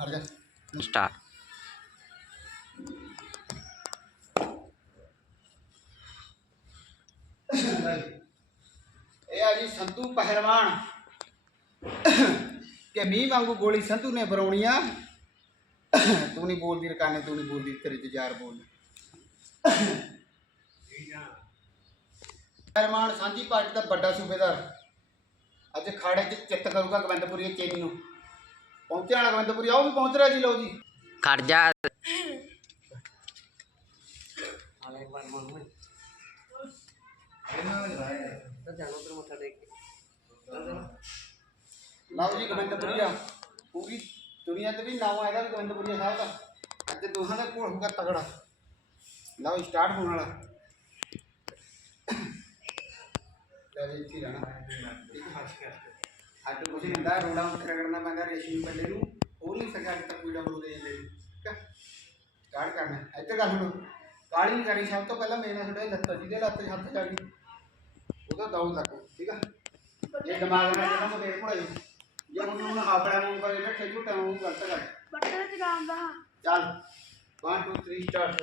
ਹਟ ਜਾ। ਸਟਾਰਟ ਇਹ ਆ ਜੀ ਸੰਧੂ ਪਹਿਲਵਾਨ। ਕਿ ਮੀਂਹ ਵਾਂਗੂ ਗੋਲੀ ਸੰਧੂ ਨੇ ਬਰੌਣੀ ਆ। ਤੂੰ ਨਹੀਂ ਬੋਲਦੀ ਰਕਾਨੇ ਤੂੰ ਨਹੀਂ ਬੋਲਦੀ ਤੇਰੇ ਚ ਯਾਰ ਬੋਲ। ਪਹਿਲਵਾਨ ਸਾਂਝੀ ਪਾਰਟੀ ਦਾ ਵੱਡਾ ਸੂਬੇਦਾਰ। ਅੱਜ ਖਾੜੇ 'ਚ ਚਿੱਤ ਕਰੂਗਾ ਗਵੰਦਪੁਰੀ ਚੇਨੀ ਨੂੰ। पहुँचे गोविंदपुरी आओ भी पहुँच रहा जी लो जी खड़ जा। लाओ जी गोविंदपुरिया पूरी दुनिया से भी नाव आएगा भी गोविंदपुरिया साहब का। अज दोहा का घोल होगा तगड़ा। लाओ स्टार्ट होने वाला। चलिए इतनी रहना। ਅੱਜ ਕੁਝ ਨਹੀਂ ਹੁੰਦਾ ਰੋੜਾ ਉੱਤੇ ਰਗੜਨਾ ਪੈਂਦਾ ਰੇਸ਼ਮੀ ਪੱਲੇ ਨੂੰ ਹੋ ਨਹੀਂ ਸਕਿਆ ਅੱਜ ਤੱਕ ਜਾਂਦੇ ਨੂੰ। ਠੀਕ ਹੈ ਸਟਾਰਟ ਕਰਨਾ ਇੱਥੇ ਗੱਲ ਸੁਣੋ ਕਾਲੀ ਨਹੀਂ ਕਰਨੀ ਸਭ ਤੋਂ ਪਹਿਲਾਂ ਮੇਰਾ ਤੁਹਾਡੇ ਲੱਤ ਜਿਹਦੇ ਲੱਤ 'ਚ ਹੱਥ ਗਈ ਉਹਦਾ ਦੌੜ ਤੱਕ ਠੀਕ ਹੈ ਇਹ ਦਿਮਾਗ ਨਾਲ ਜਿਹੜਾ ਮੈਂ ਦੇਖ ਪੜਾਈ ਜੇ ਹੁਣ ਹੁਣ ਆਪਣਾ ਨੂੰ ਕਰੇ ਬੈਠੇ ਝੂਟਾ ਨੂੰ ਗਲਤ ਕਰ ਬੱਟੇ ਚਗਾਉਂਦਾ ਚੱਲ 1 2 3 ਸਟਾਰਟ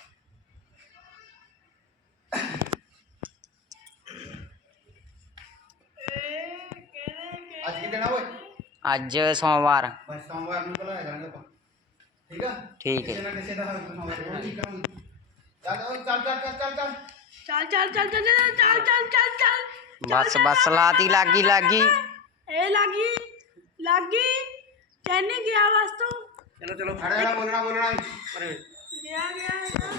ਅੱਜ ਸੋਮਵਾਰ ਬਸ ਸੋਮਵਾਰ ਨੂੰ ਬੁਲਾਇਆ ਕਰਾਂਗੇ ਆਪਾਂ ਠੀਕ ਆ ਠੀਕ ਹੈ। ਕਿਸੇ ਨਾ ਕਿਸੇ ਦਾ ਹੱਲ ਸੋਮਵਾਰ ਨੂੰ ਠੀਕ ਕਰਾਂਗੇ ਚੱਲ ਓਏ ਚੱਲ ਚੱਲ ਚੱਲ ਚੱਲ ਚੱਲ ਚੱਲ ਚੱਲ ਚੱਲ ਚੱਲ ਚੱਲ ਚੱਲ ਚੱਲ ਚੱਲ ਬਸ ਬਸ ਲਾਤੀ ਲਾਗੀ ਲਾਗੀ ਇਹ ਲੱਗੀ ਲੱਗੀ ਚੈਨੀ ਗਿਆ ਬਸ ਤੂੰ ਚਲੋ ਚਲੋ ਅੜੇ ਨਾ ਬੋਲਣਾ ਬੋਲਣਾ ਨੀ। ਪਰੇ ਗਿਆ ਗਿਆ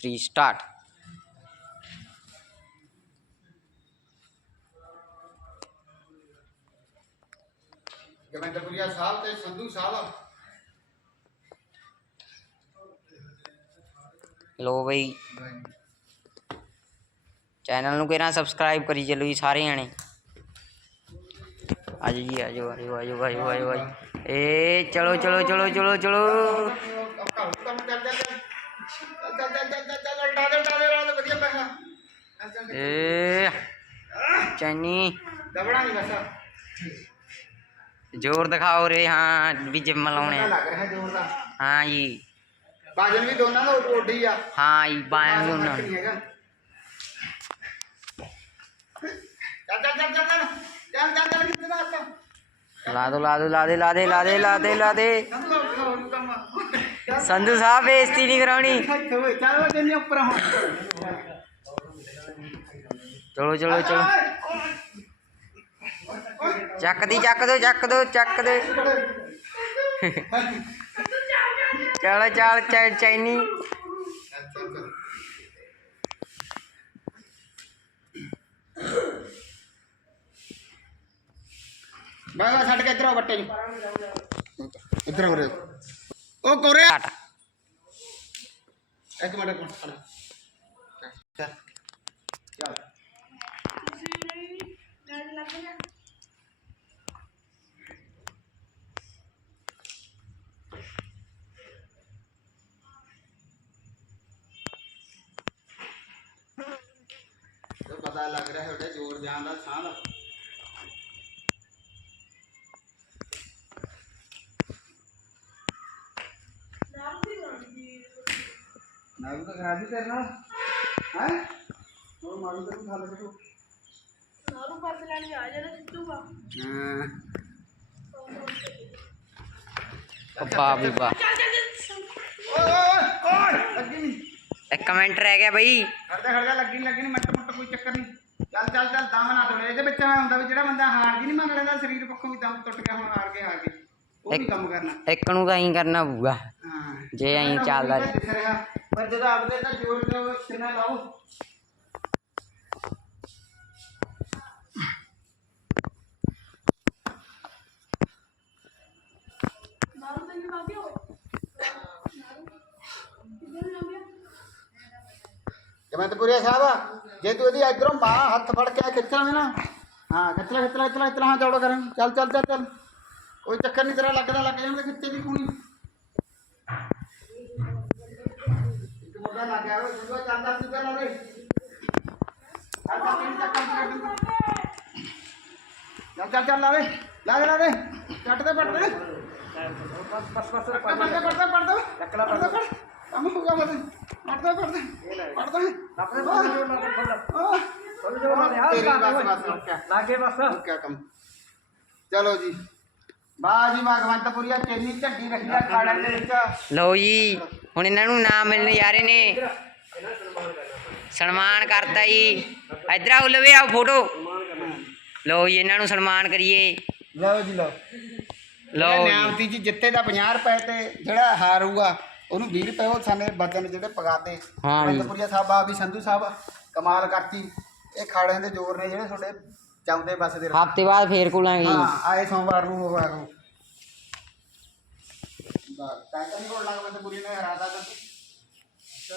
थ्री स्टार्ट साल भाई। चैनल नु कहना सब्सक्राइब करी चलो जी सारे जने। आज जी आज आज आज आज आज ए चलो, चलो, चलो, चलो, चलो। चनी ज़ोर दिखाओ रे हाँ भी जिम लाने। हाँ जी भी ना हाँ जी बाजन भी दोना। हाँ, ला दो ला दो ला दे ला दे ला दे ला दे ला दे। संधू साहब बेजती नहीं करानी। चलो चलो चलो। चक दी चक दो चक दो चक दे। चल चल चाइनी इधर एक ਪਤਾ ਲੱਗ ਰਿਹਾ ਤੁਹਾਡੇ ਜ਼ੋਰ ਜਾਨ ਦਾ ਸਾਹ ਦਾ ਨਾਲੂ ਤਾਂ ਖਰਾਬ ਹੀ ਕਰਨਾ। ਹੈ? ਹੋਰ ਮਾਲੂ ਤੈਨੂੰ ਖਾ ਲੈ ਤੂੰ ਨਾਲੂ ਕਰ ਲੈਣੀ ਆ ਜਿਹੜਾ ਦਿੱਤੂਗਾ ਹਾਂ। ਅੱਪਾ ਵੀ ਬਾ ਓਏ ਓਏ ਓਏ ਲੱਗੀ ਨਹੀਂ ਇੱਕ ਮਿੰਟ ਰਹਿ ਗਿਆ ਬਈ। ਖੜ ਜਾ ਖੜ ਜਾ ਲੱਗੀ ਨਹੀਂ ਲੱਗੀ ਨਹੀਂ ਮਿੰਟ ਚੱਕਰ ਨਹੀਂ। ਚੱਲ ਚੱਲ ਚੱਲ ਦਮ ਨਾ ਤੋੜੇ। ਇਹਦੇ ਵਿੱਚ ਐਂ ਹੁੰਦਾ ਵੀ ਜਿਹੜਾ ਬੰਦਾ ਹਾਰ ਜੀ ਨਹੀਂ ਮੰਨ ਲੈਂਦਾ ਸਰੀਰ ਪੱਖੋਂ ਵੀ ਦਮ ਟੁੱਟ ਗਿਆ ਹੁਣ ਹਾਰ ਕੇ ਹਾਰ ਕੇ ਉਹ ਵੀ ਕੰਮ ਕਰਨਾ। ਇੱਕ ਨੂੰ ਤਾਂ ਹੀ ਕਰਨਾ ਪਊਗਾ। ਹਾਂ। ਜੇ ਐਂ ਚੱਲਦਾ ਰਿਹਾ। ਪਰ ਜਦੋਂ ਆਪਦੇ ਤਾਂ ਜੋਰ ਨਾਲ ਸਿਨਾ ਲਾਓ जमतपुरिया साहब जे तू यदि इधरों बाह हथ फड़ के खिचला में ना हाँ खिचला खिचला खिचला खिचला हाँ जोड़ो करें चल चल चल चल कोई चक्कर नहीं तेरा लगता लग जाए खिच्चे की खूनी चल चल चल ला रे ला रे ला रे कट दे पट दे बस बस बस पट दे पट दे पट दे पट दे ਕੰਮ ਹੋਗਾ ਮਤ ਪੜਦਾ ਪੜਦਾ ਪੜਦਾ ਆਪਣੇ ਲਾ ਖੋਲ ਤੇਰੀ ਬਸ ਬਸ ਲਾਗੇ ਬਸ। ਕੰਮ। ਚਲੋ ਜੀ। ਭਗਵੰਤਪੁਰੀਆ ਝੱਡੀ ਰੱਖੀ ਆ ਖਾੜਾ ਦੇ ਵਿੱਚ। ਲਓ ਜੀ ਹੁਣ ਇਹਨਾਂ ਨੂੰ ਨਾਮ ਮਿਲਣ ਜਾ ਰਹੇ ਨੇ। ਸਨਮਾਨ ਕਰਤਾ ਜੀ। ਇਧਰ ਆਓ ਲਵੇ ਆਓ ਫੋਟੋ। ਲਓ ਜੀ ਇਹਨਾਂ ਨੂੰ ਸਨਮਾਨ ਕਰੀਏ। ਲਓ ਜੀ ਲਓ। ਲਓ ਜੀ। ਨਿਆਮਤੀ ਜੀ ਜਿੱਤੇ ਦਾ 50 ਰੁਪਏ ਤੇ ਜਿਹੜਾ ਹਾਰੂਗਾ। ਉਹਨੂੰ 20 ਰੁਪਏ ਉਹ ਸਾਨੇ ਬੱਚੇ ਨੇ ਜਿਹੜੇ ਪਗਾਤੇ। ਹਾਂ ਜੀ। ਸਾਹਿਬ ਆ ਵੀ ਸੰਧੂ ਸਾਹਿਬ ਕਮਾਲ ਕਰਤੀ। ਇਹ ਖਾੜਿਆਂ ਦੇ ਜ਼ੋਰ ਨੇ ਜਿਹੜੇ ਤੁਹਾਡੇ ਚਾਉਂਦੇ ਬਸ ਦੇ ਹਫ਼ਤੇ ਬਾਅਦ ਫੇਰ ਕੋਲਾਂਗੇ ਜੀ ਹਾਂ ਆਏ ਸੋਮਵਾਰ ਨੂੰ ਕੋ ਬਸ ਨਹੀਂ ਹੋਣ ਲੱਗਾ ਮੈਂ ਤਾਂ ਪੂਰੀ ਨੇ ਹਰਾਤਾ ਤਾਂ